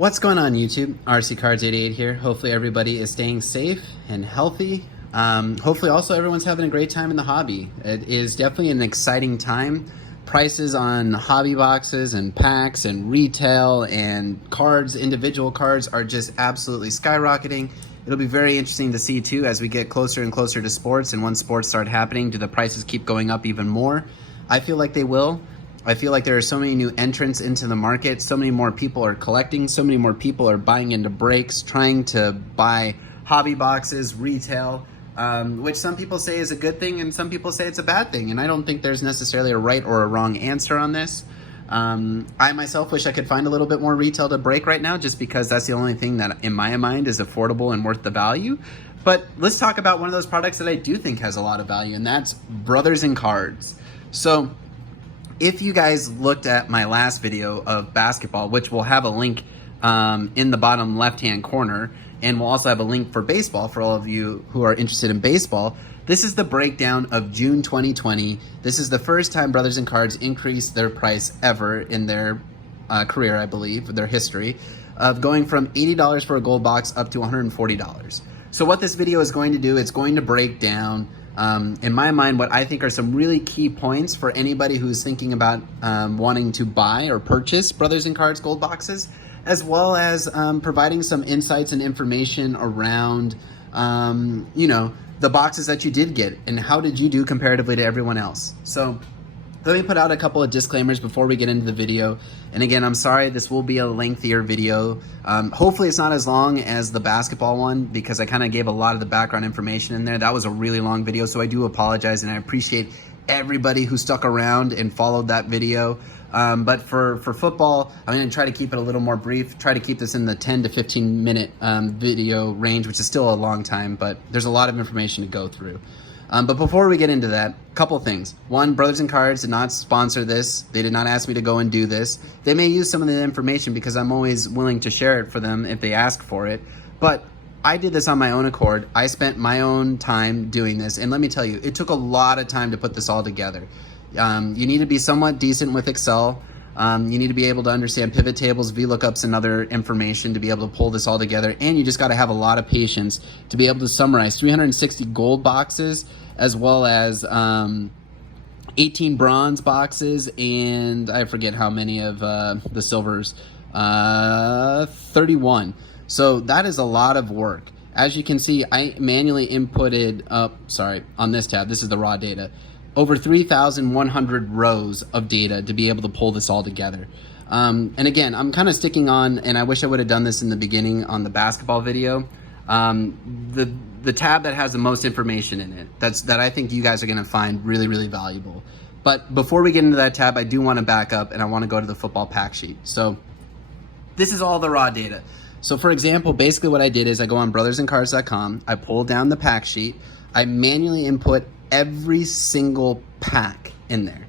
What's going on YouTube? RC Cards 88 here. Hopefully everybody is staying safe and healthy. Hopefully also everyone's having a great time in the hobby. It is definitely an exciting time. Prices on hobby boxes and packs and retail and cards, individual cards, are just absolutely skyrocketing. It'll be very interesting to see too as we get closer and closer to sports, and once sports start happening, do the prices keep going up even more? I feel like they will. I feel like there are so many new entrants into the market, so many more people are collecting, so many more people are buying into breaks, trying to buy hobby boxes, retail, which some people say is a good thing and some people say it's a bad thing. And I don't think there's necessarily a right or a wrong answer on this. I myself wish I could find a little bit more retail to break right now, just because that's the only thing that in my mind is affordable and worth the value. But let's talk about one of those products that I do think has a lot of value, and that's Brothers in Cards. So if you guys looked at my last video of basketball, which will have a link in the bottom left-hand corner, and we'll also have a link for baseball for all of you who are interested in baseball, this is the breakdown of June 2020. This is the first time Brothers in Cards increased their price ever in their career, I believe, their history, of going from $80 for a gold box up to $140. So what this video is going to do, it's going to break down in my mind, what I think are some really key points for anybody who's thinking about wanting to buy or purchase Brothers in Cards gold boxes, as well as providing some insights and information around, you know, the boxes that you did get and how did you do comparatively to everyone else. So let me put out a couple of disclaimers before we get into the video. And again, I'm sorry, this will be a lengthier video. Hopefully it's not as long as the basketball one, because I kind of gave a lot of the background information in there. That was a really long video, so I do apologize, and I appreciate everybody who stuck around and followed that video. But for football, I'm going to try to keep it a little more brief, try to keep this in the 10 to 15 minute video range, which is still a long time, but there's a lot of information to go through. But before we get into that, a couple things. One, Brothers in Cards did not sponsor this. They did not ask me to go and do this. They may use some of the information because I'm always willing to share it for them if they ask for it. But I did this on my own accord. I spent my own time doing this. And let me tell you, it took a lot of time to put this all together. You need to be somewhat decent with Excel. You need to be able to understand pivot tables, VLOOKUPs, and other information to be able to pull this all together. And you just got to have a lot of patience to be able to summarize 360 gold boxes, as well as 18 bronze boxes, and I forget how many of the silvers, 31. So that is a lot of work. As you can see, I manually inputted, on this tab, this is the raw data, over 3,100 rows of data to be able to pull this all together. And again, I'm kind of sticking on, and I wish I would have done this in the beginning on the basketball video, the tab that has the most information in it, that I think you guys are going to find really, really valuable. But before we get into that tab, I do want to back up and I want to go to the football pack sheet. So this is all the raw data. So for example, basically what I did is I go on brothersincards.com, I pull down the pack sheet, I manually input every single pack in there.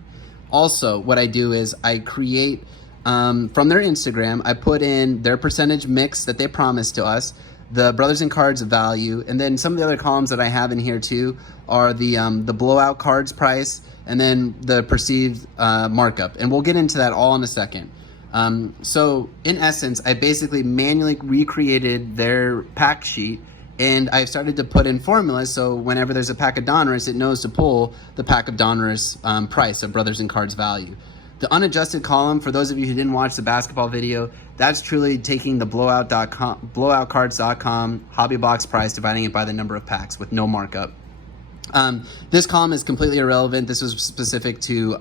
Also, what I do is I create, from their Instagram, I put in their percentage mix that they promised to us, the Brothers in Cards value, and then some of the other columns that I have in here too are the blowout cards price, and then the perceived markup. And we'll get into that all in a second. So in essence, I basically manually recreated their pack sheet, and I've started to put in formulas, so whenever there's a pack of Donruss, it knows to pull the pack of Donruss price of Brothers in Cards value. The unadjusted column, for those of you who didn't watch the basketball video, that's truly taking the blowoutcards.com hobby box price, dividing it by the number of packs with no markup. This column is completely irrelevant. This was specific to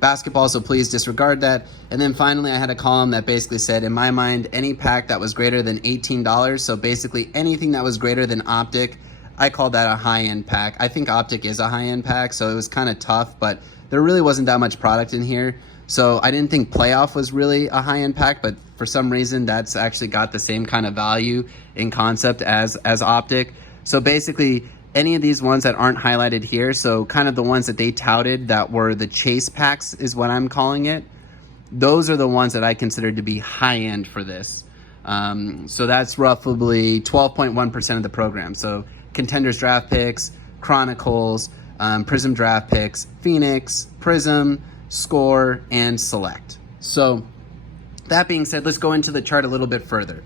basketball, so please disregard that. And then finally, I had a column that basically said, in my mind, any pack that was greater than $18, so basically anything that was greater than Optic, I called that a high-end pack. I think Optic is a high-end pack, so it was kind of tough, but there really wasn't that much product in here. So I didn't think Playoff was really a high-end pack, but for some reason that's actually got the same kind of value in concept as Optic. So basically any of these ones that aren't highlighted here, so kind of the ones that they touted that were the chase packs is what I'm calling it, those are the ones that I consider to be high-end for this. So that's roughly 12.1% of the program. So Contenders draft picks, Chronicles, Prism draft picks, Phoenix, Prism, Score, and Select. So That being said, let's go into the chart a little bit further.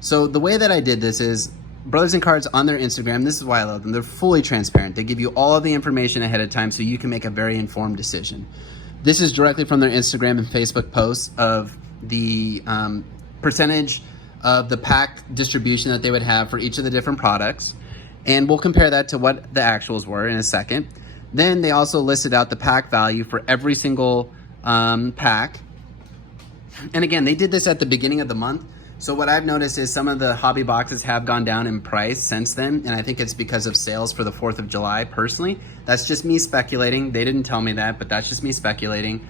So the way that I did this is Brothers and Cards on their Instagram, this is why I love them, they're fully transparent. They give you all of the information ahead of time so you can make a very informed decision. This is directly from their Instagram and Facebook posts of the percentage of the pack distribution that they would have for each of the different products. And we'll compare that to what the actuals were in a second. Then they also listed out the pack value for every single pack. And again, they did this at the beginning of the month. So what I've noticed is some of the hobby boxes have gone down in price since then, and I think it's because of sales for the 4th of July personally. That's just me speculating. They didn't tell me that, but that's just me speculating.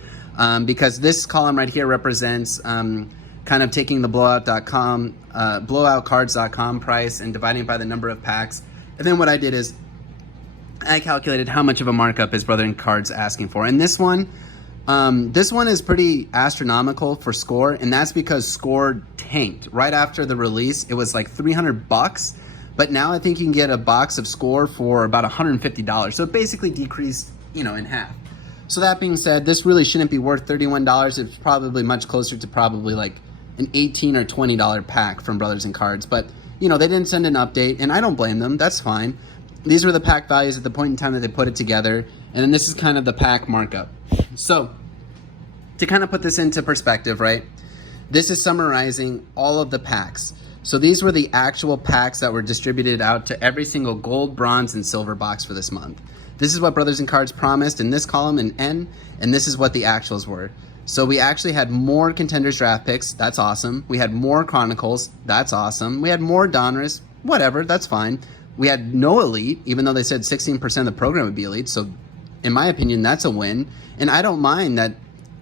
Because this column right here represents kind of taking the blowoutcards.com price and dividing it by the number of packs. And then what I did is I calculated how much of a markup is Brother and Cards asking for. And this one is pretty astronomical for Score, and that's because Score tanked right after the release. It was like $300, but now I think you can get a box of Score for about $150. So it basically decreased, in half. So that being said, this really shouldn't be worth $31. It's probably much closer to probably like an $18 or $20 pack from Brothers and Cards. But, they didn't send an update, and I don't blame them. That's fine. These were the pack values at the point in time that they put it together, and then this is kind of the pack markup. So, to kind of put this into perspective, right? This is summarizing all of the packs. So these were the actual packs that were distributed out to every single gold, bronze, and silver box for this month. This is what Brothers and Cards promised in this column in N, and this is what the actuals were. So we actually had more Contenders draft picks. That's awesome. We had more Chronicles. That's awesome. We had more Donruss. Whatever, that's fine. We had no Elite, even though they said 16% of the program would be Elite. So in my opinion, that's a win. And I don't mind that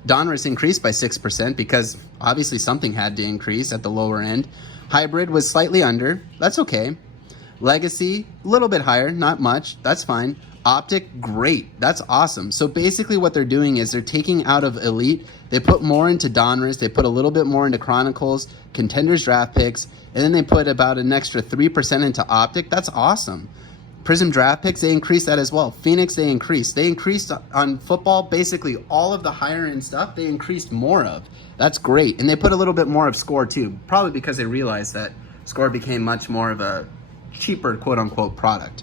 Donruss increased by 6% because obviously something had to increase at the lower end. Hybrid was slightly under. That's okay. Legacy, a little bit higher, not much. That's fine. Optic, great. That's awesome. So basically what they're doing is they're taking out of Elite, they put more into Donruss, they put a little bit more into Chronicles, Contenders draft picks, and then they put about an extra 3% into Optic. That's awesome. Prism draft picks, they increased that as well. Phoenix, they increased. They increased on football, basically all of the higher end stuff, they increased more of. That's great. And they put a little bit more of Score too, probably because they realized that Score became much more of a cheaper quote unquote product.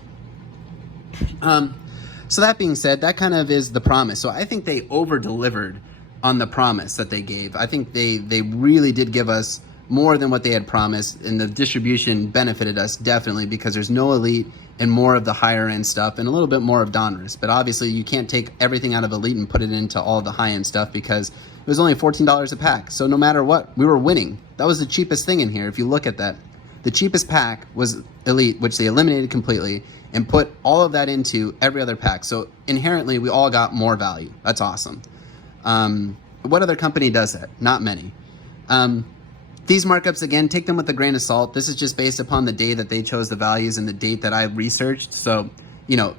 So that being said, that kind of is the promise. So I think they over-delivered on the promise that they gave. I think they really did give us more than what they had promised, and the distribution benefited us definitely because there's no Elite and more of the higher end stuff and a little bit more of Donruss. But obviously you can't take everything out of Elite and put it into all the high end stuff because it was only $14 a pack. So no matter what, we were winning. That was the cheapest thing in here. If you look at that, the cheapest pack was Elite, which they eliminated completely and put all of that into every other pack. So inherently we all got more value. That's awesome. What other company does that? Not many. These markups, again, take them with a grain of salt. This is just based upon the day that they chose the values and the date that I researched. So,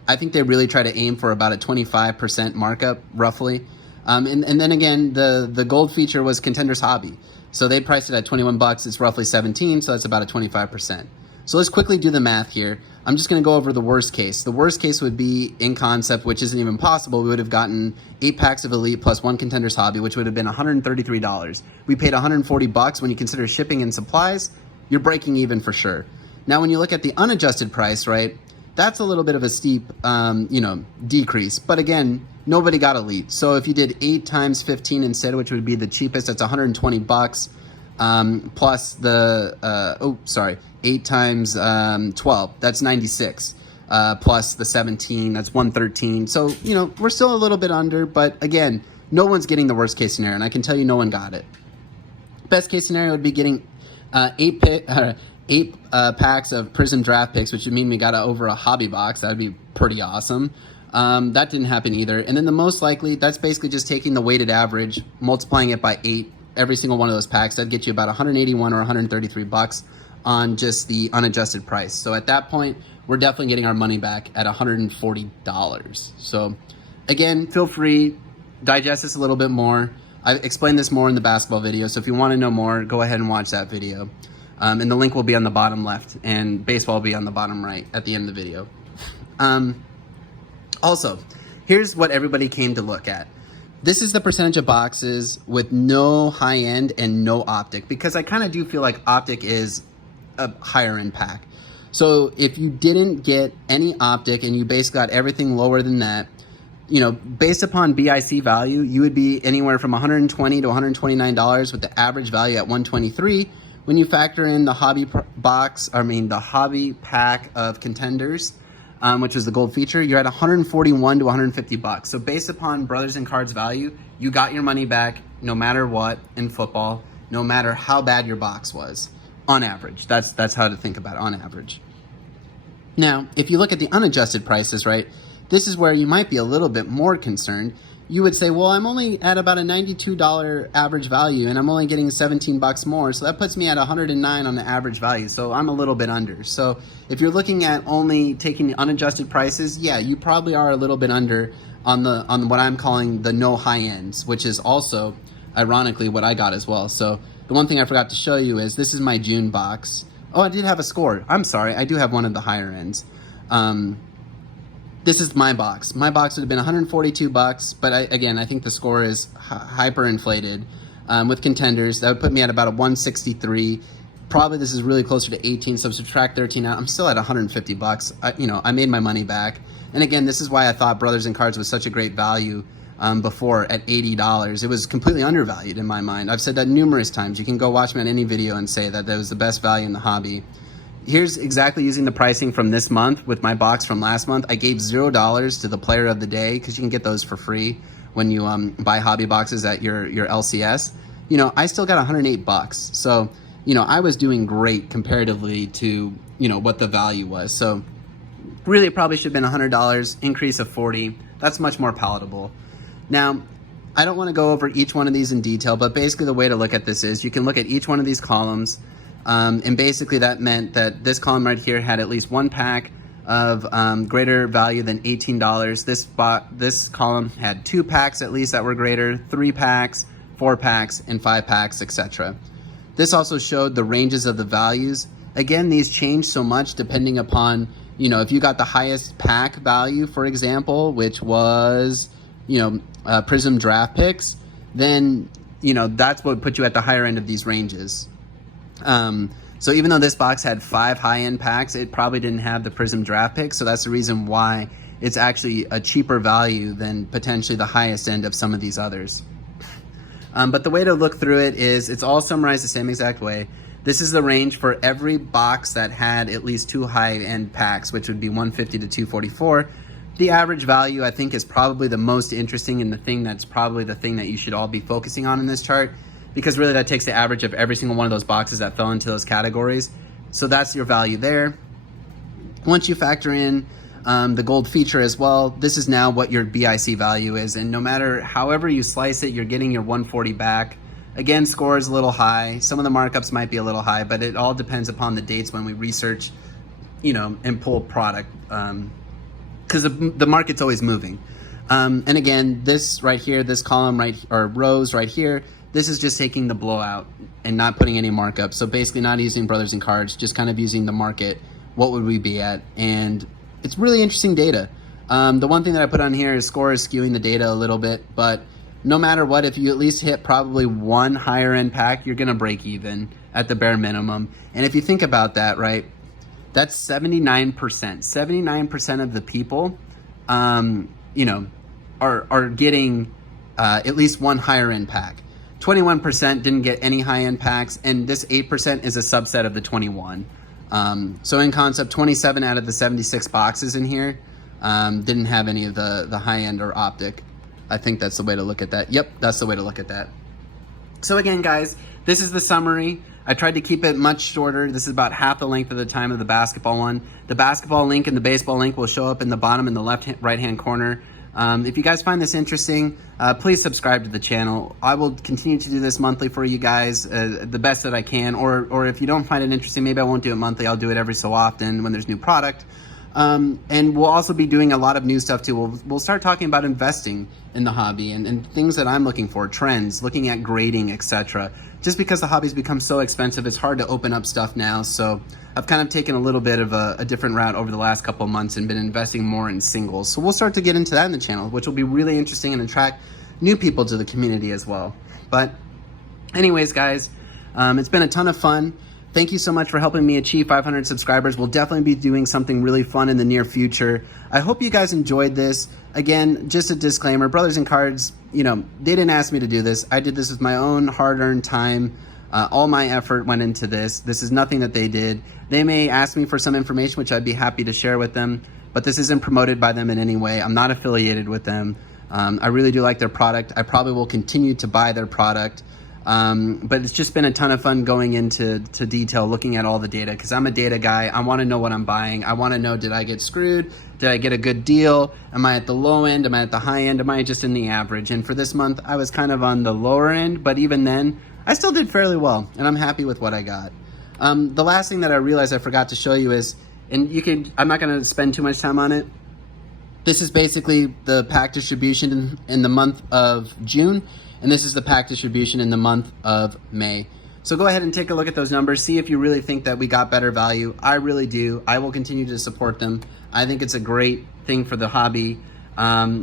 I think they really try to aim for about a 25% markup, roughly. And then again, the gold feature was Contenders Hobby. So they priced it at $21. It's roughly 17, so that's about a 25%. So let's quickly do the math here. I'm just going to go over the worst case. The worst case would be in concept, which isn't even possible. We would have gotten 8 packs of Elite plus 1 Contenders Hobby, which would have been $133. We paid $140. When you consider shipping and supplies, you're breaking even for sure. Now, when you look at the unadjusted price, right, that's a little bit of a steep, decrease. But again, nobody got Elite. So if you did 8 times 15 instead, which would be the cheapest, that's $120. Plus the, 8 times 12, that's 96. Plus the 17, that's 113. So, we're still a little bit under, but again, no one's getting the worst case scenario, and I can tell you no one got it. Best case scenario would be getting 8 packs of Prism draft picks, which would mean we got over a hobby box. That would be pretty awesome. That didn't happen either. And then the most likely, that's basically just taking the weighted average, multiplying it by 8, every single one of those packs. That'd get you about $181 or $133 on just the unadjusted price. So at that point, we're definitely getting our money back at $140. So again, feel free, digest this a little bit more. I explained this more in the basketball video, so if you want to know more, go ahead and watch that video. And the link will be on the bottom left, and baseball will be on the bottom right at the end of the video. Also, here's what everybody came to look at. This is the percentage of boxes with no high end and no optic, because I kind of do feel like optic is a higher end pack. So if you didn't get any optic and you basically got everything lower than that, you know, based upon BIC value, you would be anywhere from $120 to $129 with the average value at $123. When you factor in the hobby the hobby pack of contenders, which is the gold feature, you're at $141 to $150. So based upon Brothers in Cards value, you got your money back no matter what in football, no matter how bad your box was, on average. That's how to think about it, on average. Now, if you look at the unadjusted prices, right, this is where you might be a little bit more concerned. You would say, well, I'm only at about a $92 average value and I'm only getting 17 bucks more. So that puts me at 109 on the average value. So I'm a little bit under. So if you're looking at only taking the unadjusted prices, yeah, you probably are a little bit under on what I'm calling the no high ends, which is also ironically what I got as well. So the one thing I forgot to show you is this is my June box. Oh, I did have a score. I'm sorry. I do have one of the higher ends. This is my box. My box would have been 142 bucks, but I think the score is hyper inflated. With contenders, that would put me at about a 163. Probably this is really closer to 18, so subtract 13 out. I'm still at 150 bucks. I made my money back. And again, this is why I thought Brothers in Cards was such a great value before at $80. It was completely undervalued in my mind. I've said that numerous times. You can go watch me on any video and say that was the best value in the hobby. Here's exactly using the pricing from this month with my box from last month. I gave $0 to the player of the day because you can get those for free when you buy hobby boxes at your LCS. I still got 108 bucks. So, I was doing great comparatively to, what the value was. So really it probably should have been $100, increase of 40. That's much more palatable. Now, I don't want to go over each one of these in detail, but basically the way to look at this is you can look at each one of these columns. And basically that meant that this column right here had at least one pack of greater value than $18. This column had 2 packs at least that were greater, 3 packs, 4 packs, and 5 packs, etc. This also showed the ranges of the values. Again, these change so much depending upon, if you got the highest pack value, for example, which was, Prism draft picks, then, that's what would put you at the higher end of these ranges. So even though this box had 5 high-end packs, it probably didn't have the Prism draft pick. So that's the reason why it's actually a cheaper value than potentially the highest end of some of these others. But the way to look through it is it's all summarized the same exact way. This is the range for every box that had at least 2 high-end packs, which would be 150 to 244. The average value, I think, is probably the most interesting and that's probably the thing that you should all be focusing on in this chart, because really that takes the average of every single one of those boxes that fell into those categories. So that's your value there. Once you factor in the gold feature as well, this is now what your BIC value is. And no matter however you slice it, you're getting your 140 back. Again, score is a little high. Some of the markups might be a little high, but it all depends upon the dates when we research, and pull product. Because the market's always moving. And again, this right here, this column or rows right here, this is just taking the blowout and not putting any markup. So basically not using Brothers in Cards, just kind of using the market. What would we be at? And it's really interesting data. The one thing that I put on here is score is skewing the data a little bit, but no matter what, if you at least hit probably one higher end pack, you're gonna break even at the bare minimum. And if you think about that, right, that's 79%. 79% of the people, are getting at least one higher end pack. 21% didn't get any high-end packs, and this 8% is a subset of the 21. So in concept, 27 out of the 76 boxes in here didn't have any of the high-end or optic. I think that's the way to look at that. Yep, that's the way to look at that. So again, guys, this is the summary. I tried to keep it much shorter. This is about half the length of the time of the basketball one. The basketball link and the baseball link will show up in the bottom in the right-hand corner. If you guys find this interesting, please subscribe to the channel. I will continue to do this monthly for you guys, the best that I can. Or if you don't find it interesting, maybe I won't do it monthly. I'll do it every so often when there's new product. And we'll also be doing a lot of new stuff too. We'll start talking about investing in the hobby and things that I'm looking for, trends, looking at grading, etc. Just because the hobby's become so expensive, it's hard to open up stuff now. So I've kind of taken a little bit of a different route over the last couple of months and been investing more in singles. So we'll start to get into that in the channel, which will be really interesting and attract new people to the community as well. But anyways, guys, it's been a ton of fun. Thank you so much for helping me achieve 500 subscribers. We'll definitely be doing something really fun in the near future. I hope you guys enjoyed this. Again, just a disclaimer, Brothers in Cards, you know, they didn't ask me to do this. I did this with my own hard-earned time. All my effort went into this. This is nothing that they did. They may ask me for some information, which I'd be happy to share with them, but this isn't promoted by them in any way. I'm not affiliated with them. I really do like their product. I probably will continue to buy their product. But it's just been a ton of fun going into detail, looking at all the data, because I'm a data guy. I want to know what I'm buying. I want to know, did I get screwed? Did I get a good deal? Am I at the low end? Am I at the high end? Am I just in the average? And for this month, I was kind of on the lower end, but even then, I still did fairly well, and I'm happy with what I got. The last thing that I realized I forgot to show you is, and I'm not going to spend too much time on it. This is basically the pack distribution in the month of June. And this is the pack distribution in the month of May. So go ahead and take a look at those numbers. See if you really think that we got better value. I really do. I will continue to support them. I think it's a great thing for the hobby. Yeah,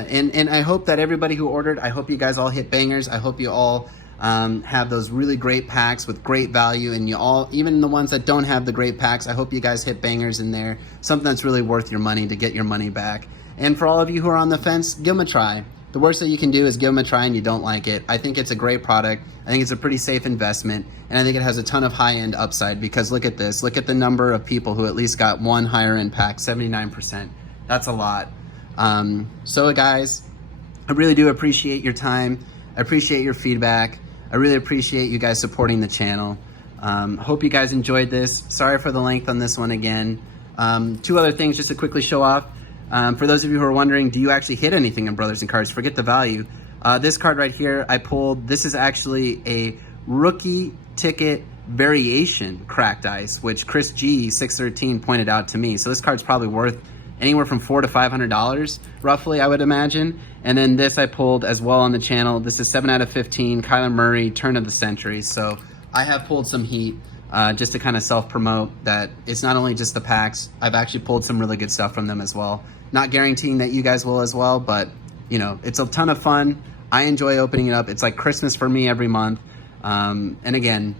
and I hope that everybody who ordered, I hope you guys all hit bangers. I hope you all have those really great packs with great value. And you all, even the ones that don't have the great packs, I hope you guys hit bangers in there. Something that's really worth your money to get your money back. And for all of you who are on the fence, give them a try. The worst that you can do is give them a try and you don't like it. I think it's a great product. I think it's a pretty safe investment. And I think it has a ton of high-end upside, because look at this. Look at the number of people who at least got one higher-end pack, 79%. That's a lot. So guys, I really do appreciate your time. I appreciate your feedback. I really appreciate you guys supporting the channel. Hope you guys enjoyed this. Sorry for the length on this one again. Two other things just to quickly show off. For those of you who are wondering, do you actually hit anything in Brothers in Cards? Forget the value. This card right here I pulled, this is actually a rookie ticket variation cracked ice, which Chris G 613 pointed out to me. So this card's probably worth anywhere from $400 to $500 roughly, I would imagine. And then this I pulled as well on the channel. This is 7 out of 15 Kyler Murray turn of the century. So I have pulled some heat just to kind of self-promote that it's not only just the packs. I've actually pulled some really good stuff from them as well. Not guaranteeing that you guys will as well, but you know, it's a ton of fun. I enjoy opening it up. It's like Christmas for me every month. And again,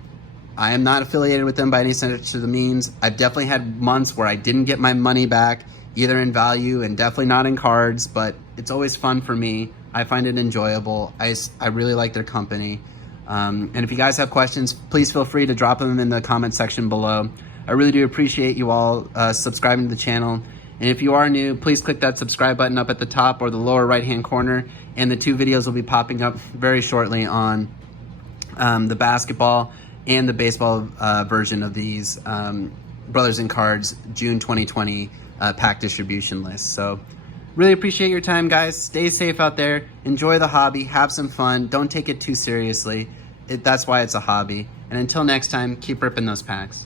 I am not affiliated with them by any stretch of the means. I've definitely had months where I didn't get my money back, either in value and definitely not in cards, but it's always fun for me. I find it enjoyable. I really like their company. And if you guys have questions, please feel free to drop them in the comment section below. I really do appreciate you all subscribing to the channel. And if you are new, please click that subscribe button up at the top or the lower right-hand corner. And the two videos will be popping up very shortly on the basketball and the baseball version of these Brothers in Cards June 2020 pack distribution list. So really appreciate your time, guys. Stay safe out there. Enjoy the hobby. Have some fun. Don't take it too seriously. That's why it's a hobby. And until next time, keep ripping those packs.